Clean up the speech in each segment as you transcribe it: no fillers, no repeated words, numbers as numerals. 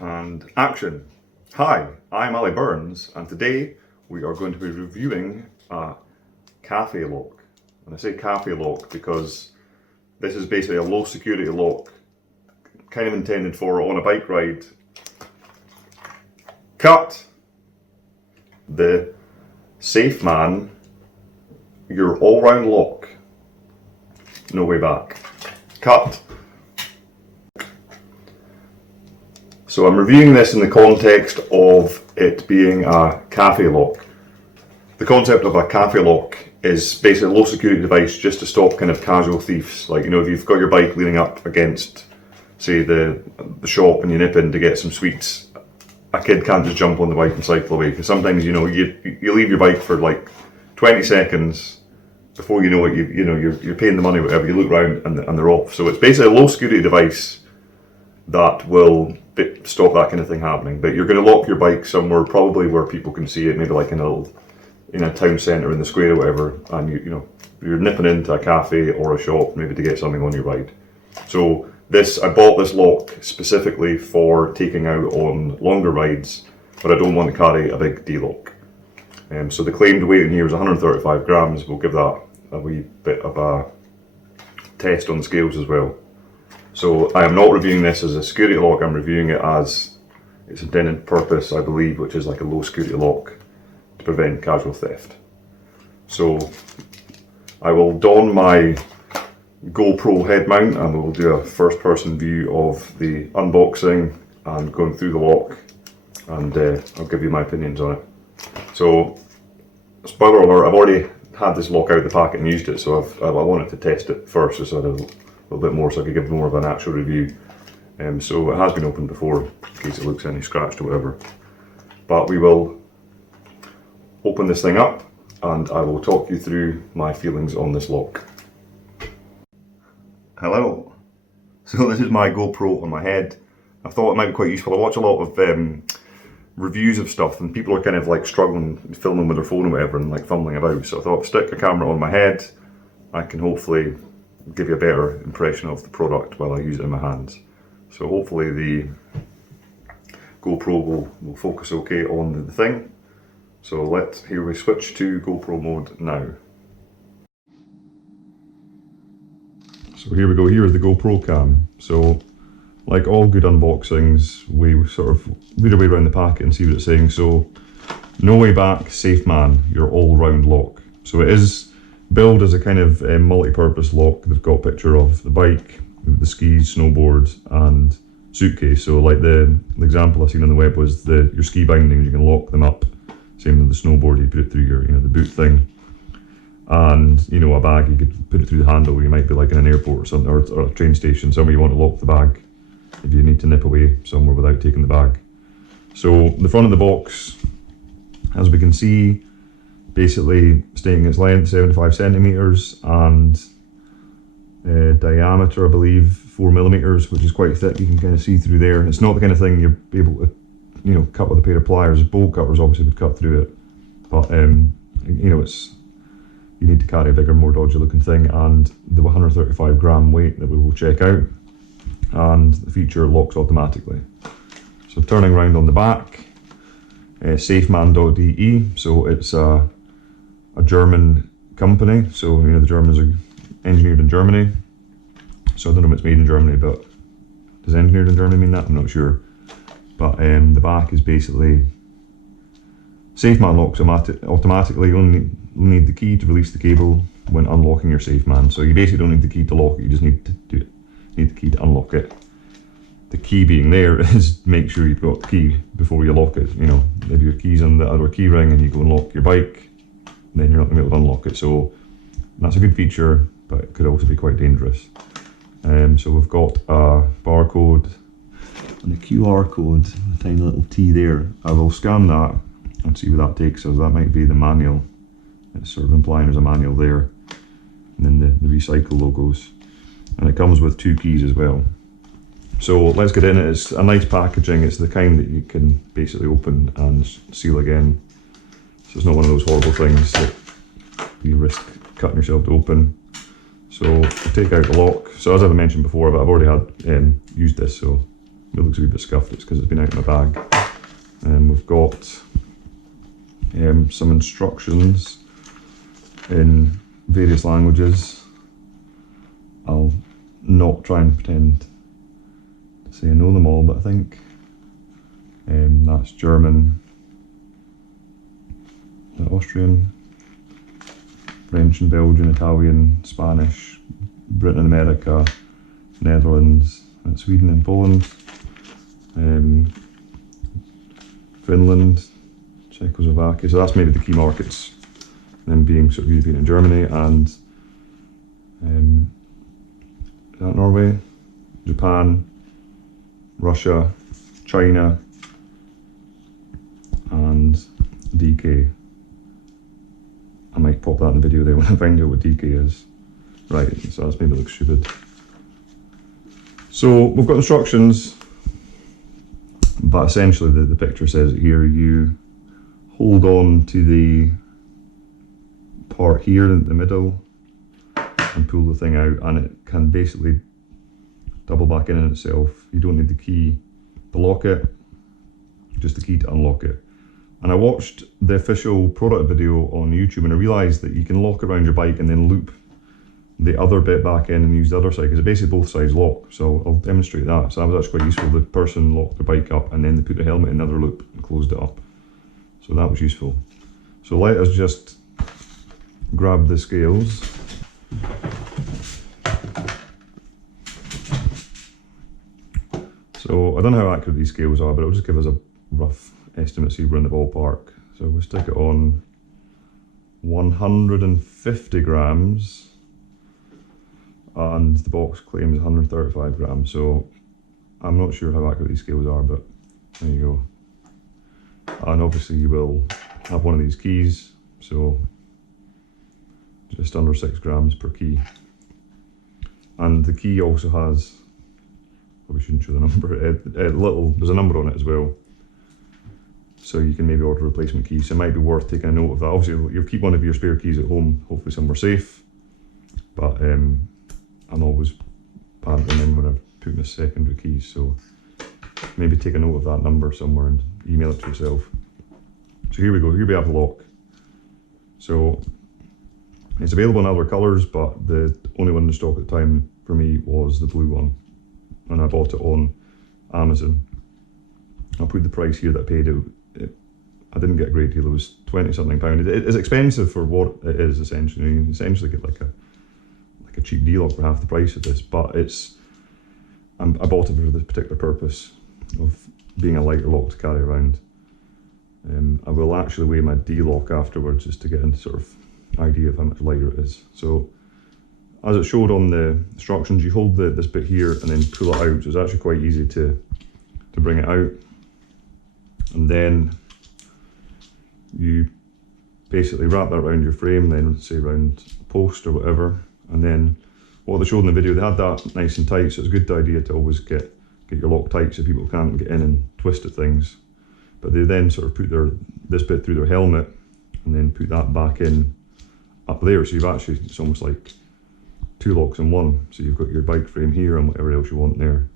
And action. Hi, I'm Ali Burns, and today we are going to be reviewing a cafe lock. And I say cafe lock because this is basically a low security lock, kind of intended for on a bike ride. Cut! The Safeman, your all-round lock. No way back. Cut! So I'm reviewing this in the context of it being a cafe lock. The concept of a cafe lock is basically a low security device just to stop kind of casual thieves. Like, you know, if you've got your bike leaning up against, say, the shop and you nip in to get some sweets, a kid can't just jump on the bike and cycle away. Because sometimes, you know, you leave your bike for like 20 seconds before you know it, you're paying the money, whatever, you look around and they're off. So it's basically a low security device that will stop that kind of thing happening. But you're going to lock your bike somewhere, probably where people can see it, maybe like in a town centre in the square or whatever, and you're nipping into a cafe or a shop maybe to get something on your ride. So I bought this lock specifically for taking out on longer rides, but I don't want to carry a big D-lock. So the claimed weight in here is 135 grams. We'll give that a wee bit of a test on the scales as well. So I am not reviewing this as a security lock, I'm reviewing it as its intended purpose, I believe, which is like a low security lock to prevent casual theft. So I will don my GoPro head mount and we'll do a first person view of the unboxing and going through the lock, and I'll give you my opinions on it. So, spoiler alert, I've already had this lock out of the packet and used it, so I wanted to test it first just so I had a little bit more, so I could give more of an actual review. So it has been opened before, in case it looks any scratched or whatever. But we will open this thing up and I will talk you through my feelings on this lock. Hello. So this is my GoPro on my head. I thought it might be quite useful. I watch a lot of reviews of stuff and people are kind of like struggling filming with their phone or whatever and like fumbling about. So I thought, stick a camera on my head, I can hopefully give you a better impression of the product while I use it in my hands. So hopefully the GoPro will focus okay on the thing. So here we switch to GoPro mode now. So here we go, here's the GoPro cam. So like all good unboxings, we sort of read our way around the packet and see what it's saying. So, No Way Back, Safeman, your all-round lock. So it is billed as a kind of multi-purpose lock. They've got a picture of the bike, the skis, snowboard and suitcase. So like the example I seen on the web was your ski bindings, you can lock them up. Same with the snowboard, you put it through your the boot thing. And a bag, you could put it through the handle. You might be like in an airport or something, or a train station, somewhere you want to lock the bag if you need to nip away somewhere without taking the bag. So the front of the box, as we can see, basically stating its length 75 centimeters and diameter, I believe 4 millimeters, which is quite thick. You can kind of see through there. It's not the kind of thing you're able to cut with a pair of pliers. Bolt cutters obviously would cut through it, but you need to carry a bigger, more dodgy looking thing, and the 135 gram weight that we will check out, and the feature locks automatically. So turning around on the back, Safeman.de, so it's a German company, so the Germans are engineered in Germany. So I don't know if it's made in Germany, but does engineered in Germany mean that? I'm not sure. But the back is basically Safeman locks automatically. You only need the key to release the cable when unlocking your Safeman. So you basically don't need the key to lock it, you just need the key to unlock it. The key being there is make sure you've got the key before you lock it. If your key's on the other key ring and you go and lock your bike, then you're not going to be able to unlock it. So that's a good feature, but it could also be quite dangerous. So we've got a barcode and a QR code, a tiny little T there. I will scan that and see where that takes us. That might be the manual. It's sort of implying there's a manual there. And then the recycle logos. And it comes with 2 keys as well. So let's get in it. It's a nice packaging. It's the kind that you can basically open and seal again. So it's not one of those horrible things that you risk cutting yourself to open. So we'll take out the lock. So as I've mentioned before, I've already had used this, so It looks a wee bit scuffed, it's because it's been out of my bag. And we've got some instructions in various languages. I'll not try and pretend to say I know them all, but I think that's German, Austrian, French and Belgian, Italian, Spanish, Britain and America, Netherlands, and Sweden and Poland, Finland, Czechoslovakia. So that's maybe the key markets. Then being sort of European and Germany, and is that Norway, Japan, Russia, China, and DK. I might pop that in the video there when I find out what DK is. Right, so that's maybe looks stupid. So we've got instructions, but essentially the picture says here, you hold on to the part here in the middle and pull the thing out, and it can basically double back in itself. You don't need the key to lock it, just the key to unlock it. And I watched the official product video on YouTube, and I realised that you can lock around your bike and then loop the other bit back in and use the other side, because basically both sides lock. So I'll demonstrate that. So that was actually quite useful. The person locked their bike up and then they put the helmet in another loop and closed it up. So that was useful. So let us just grab the scales. So I don't know how accurate these scales are, but it'll just give us a rough estimate, see we're in the ballpark. So we'll stick it on 150 grams, and the box claims 135 grams. So I'm not sure how accurate these scales are, but there you go. And obviously you will have one of these keys, so just under 6 grams per key. And the key also has, probably shouldn't show the number, there's a number on it as well. So you can maybe order a replacement key. So it might be worth taking a note of that. Obviously you'll keep one of your spare keys at home, hopefully somewhere safe. But I'm always panicking in when I'm putting a secondary key. So maybe take a note of that number somewhere and email it to yourself. So here we go, here we have the lock. So it's available in other colours, but the only one in stock at the time for me was the blue one. And I bought it on Amazon. I'll put the price here that I paid. I didn't get a great deal, it was 20 something pound. It is expensive for what it is essentially. You essentially get like a cheap deal for half the price of this, but I bought it for this particular purpose of being a lighter lock to carry around. I will actually weigh my D-lock afterwards just to get into sort of idea of how much lighter it is. So as it showed on the instructions, you hold this bit here and then pull it out. So it's actually quite easy to bring it out. And then you basically wrap that around your frame, then say around a post or whatever. And then what they showed in the video, they had that nice and tight, so it's a good idea to always get your lock tight so people can't get in and twist at things. But they then sort of put this bit through their helmet and then put that back in up there. So you've actually, it's almost like 2 locks in one. So you've got your bike frame here and whatever else you want there.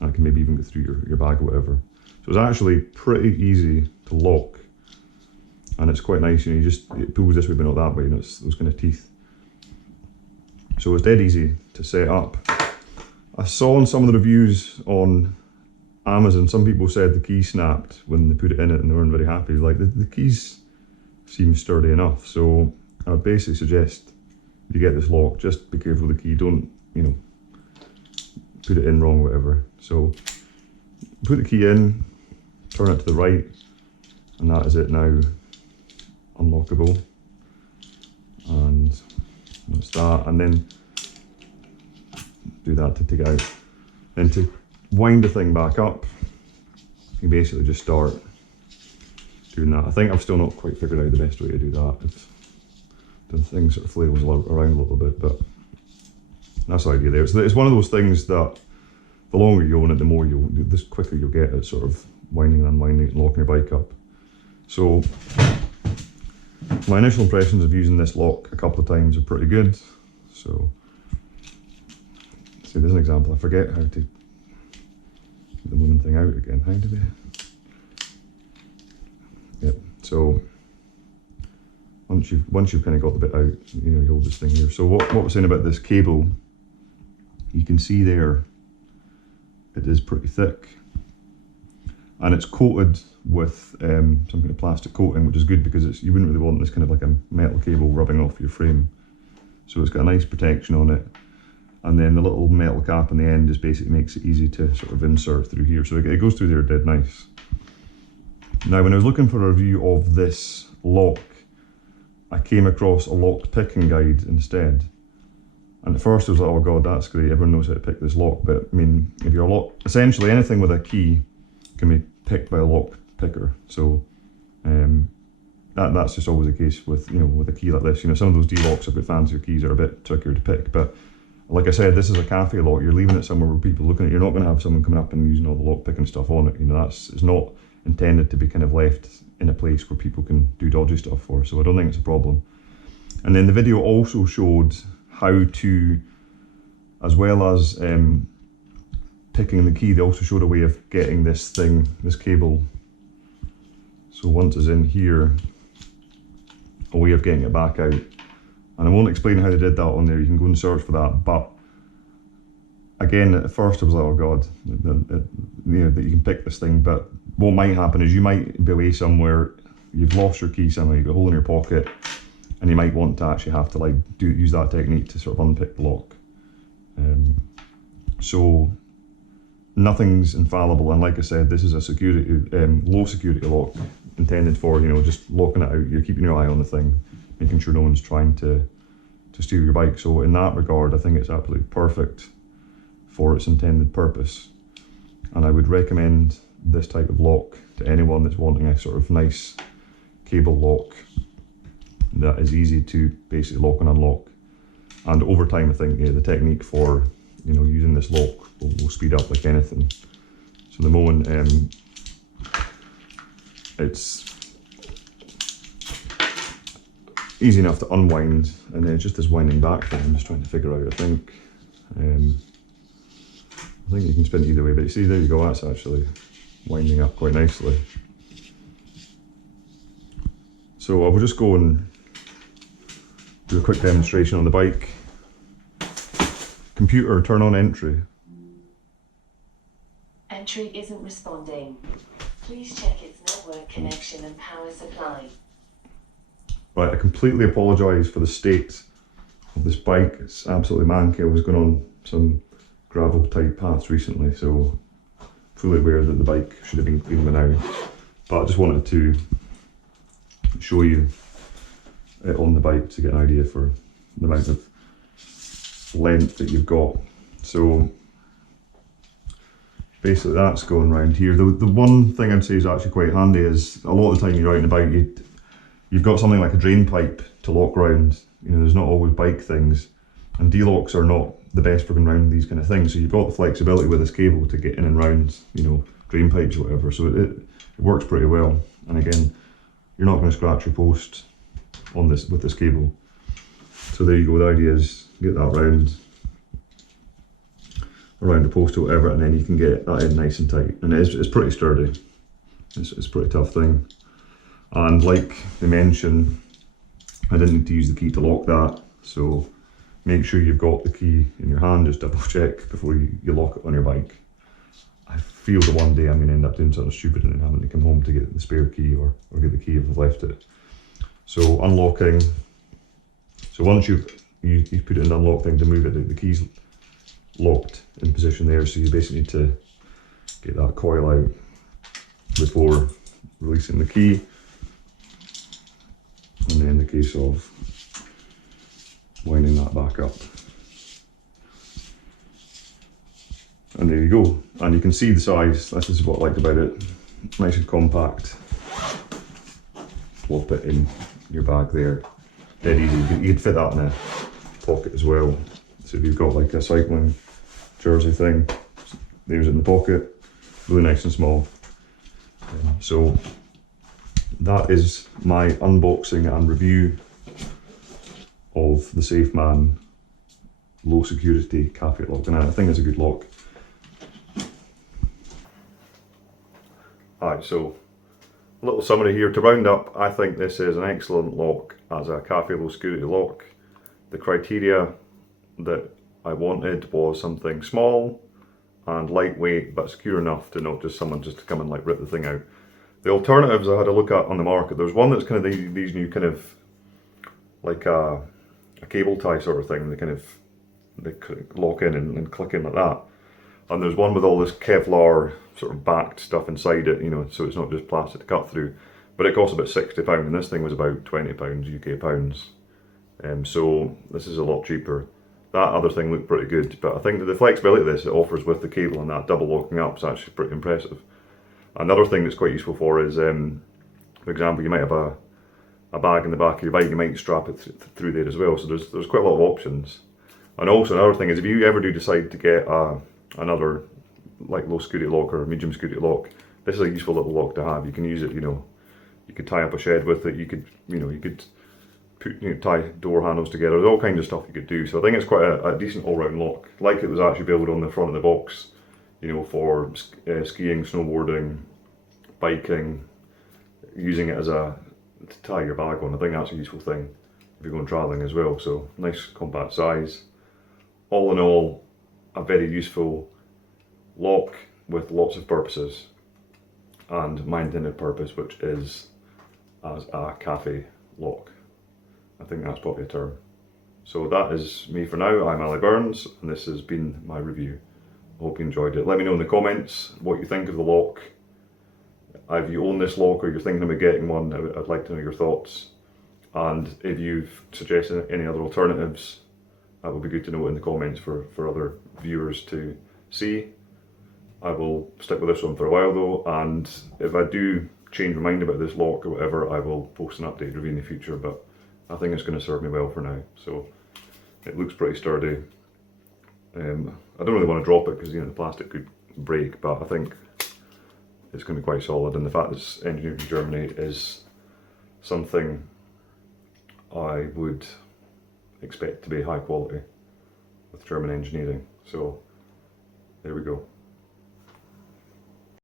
And it can maybe even go through your bag or whatever. So it's actually pretty easy to lock. And it's quite nice, it pulls this way but not that way, it's those kind of teeth. So it's dead easy to set up. I saw in some of the reviews on Amazon, some people said the key snapped when they put it in it and they weren't very happy. Like the keys seem sturdy enough, so I would basically suggest if you get this lock, just be careful with the key, don't, put it in wrong, whatever. So put the key in, turn it to the right, and that is it now unlockable. And that's that, and then do that to take it out. Then to wind the thing back up, you basically just start doing that. I think I've still not quite figured out the best way to do that. The thing sort of flails around a little bit, but that's the idea there. It's one of those things that the longer you own it, the quicker you'll get at sort of winding and unwinding and locking your bike up. So my initial impressions of using this lock a couple of times are pretty good. So, see, there's an example. I forget how to get the winning thing out again. How do we? Yep. So once you've kind of got the bit out, you know, you hold this thing here. So what we're saying about this cable, you can see there, it is pretty thick, and it's coated with some kind of plastic coating, which is good because you wouldn't really want this kind of like a metal cable rubbing off your frame. So it's got a nice protection on it, and then the little metal cap on the end just basically makes it easy to sort of insert through here. So it goes through there dead nice. Now, when I was looking for a review of this lock, I came across a locked picking guide instead. And at first I was like, oh god, that's great, everyone knows how to pick this lock. But I mean, if you're essentially anything with a key can be picked by a lock picker. So that's just always the case with, you know, with a key like this. You know, some of those D-locks, a bit fancier keys, are a bit trickier to pick. But like I said, this is a cafe lock. You're leaving it somewhere where people are looking at it. You're not going to have someone coming up and using all the lock picking stuff on it. You know, it's not intended to be kind of left in a place where people can do dodgy stuff for. So I don't think it's a problem. And then the video also showed how to, as well as picking the key, they also showed a way of getting this cable. So once it's in here, a way of getting it back out. And I won't explain how they did that on there, you can go and search for that. But again, at first I was like, oh god, you know, that you can pick this thing. But what might happen is you might be away somewhere, you've lost your key somewhere, you've got a hole in your pocket, and you might want to actually have to like use that technique to sort of unpick the lock. So nothing's infallible, and like I said, this is a low security lock intended for, you know, just locking it out. You're keeping your eye on the thing, making sure no one's trying to steal your bike. So in that regard, I think it's absolutely perfect for its intended purpose, and I would recommend this type of lock to anyone that's wanting a sort of nice cable lock that is easy to basically lock and unlock. And over time, I think the technique for, you know, using this lock will speed up like anything. So the moment it's easy enough to unwind, and then it's just this winding back thing I'm just trying to figure out. I think you can spin it either way, but you see, there you go, that's actually winding up quite nicely. So I will just go and do a quick demonstration on the bike. Computer, turn on entry. Entry isn't responding. Please check its network connection and power supply. Right, I completely apologise for the state of this bike. It's absolutely manky. I was going on some gravel type paths recently, so fully aware that the bike should have been cleaned by now. But I just wanted to show you it on the bike to get an idea for the amount of length that you've got. So basically that's going around here. The one thing I'd say is actually quite handy is a lot of the time you're out and about, you've got something like a drain pipe to lock around. You know, there's not always bike things, and D-locks are not the best for going around these kind of things. So you've got the flexibility with this cable to get in and round, you know, drain pipes or whatever. So it works pretty well. And again, you're not going to scratch your post on this with this cable. So there you go. The idea is get that around the post or whatever, and then you can get that in nice and tight. And it's pretty sturdy. It's a pretty tough thing. And like they mentioned, I didn't need to use the key to lock that. So make sure you've got the key in your hand. Just double check before you lock it on your bike. I feel that one day I'm going to end up doing something stupid and then having to come home to get the spare key or get the key if I've left it. So unlocking. So once you put it in the unlock thing to move it, the key's locked in position there. So you basically need to get that coil out before releasing the key. And then in the case of winding that back up. And there you go. And you can see the size. This is what I liked about it. Nice and compact. Plop it in your bag there. Dead easy. You could fit that in a pocket as well. So if you've got like a cycling jersey thing, there's it in the pocket. Really nice and small. So that is my unboxing and review of the Safeman low security cafe lock, and I think it's a good lock. Alright, so a little summary here. To round up, I think this is an excellent lock as a cafe low security lock. The criteria that I wanted was something small and lightweight but secure enough to not just someone just to come and like rip the thing out. The alternatives I had a look at on the market, there's one that's kind of these new kind of like a cable tie sort of thing. They lock in and click in like that. And there's one with all this Kevlar sort of backed stuff inside it, you know, so it's not just plastic to cut through. But it costs about £60, and this thing was about £20 UK pounds. So this is a lot cheaper. That other thing looked pretty good, but I think that the flexibility of this it offers with the cable and that double locking up is actually pretty impressive. Another thing that's quite useful for is, for example, you might have a bag in the back of your bike, you might strap it through there as well. So there's quite a lot of options. And also another thing is if you ever do decide to get another like low security lock or medium security lock, this is a useful little lock to have. You can use it, you know, you could tie up a shed with it. You could put, tie door handles together. There's all kinds of stuff you could do. So I think it's quite a decent all-round lock. Like it was actually built on the front of the box, you know, for skiing, snowboarding, biking, using it as to tie your bag on. I think that's a useful thing if you're going travelling as well. So nice compact size. All in all, a very useful lock with lots of purposes, and my intended purpose, which is as a cafe lock. I think that's probably a term. So that is me for now. I'm Ali Burns, and this has been my review. I hope you enjoyed it. Let me know in the comments what you think of the lock. If you own this lock or you're thinking about getting one, I'd like to know your thoughts. And if you've suggested any other alternatives, that would be good to know in the comments for other viewers to see. I will stick with this one for a while though, and if I do change my mind about this lock or whatever, I will post an update review in the future, but I think it's going to serve me well for now. So it looks pretty sturdy. I don't really want to drop it because, you know, the plastic could break, but I think it's going to be quite solid, and the fact that it's engineered in Germany is something I would expect to be high quality with German engineering. So there we go.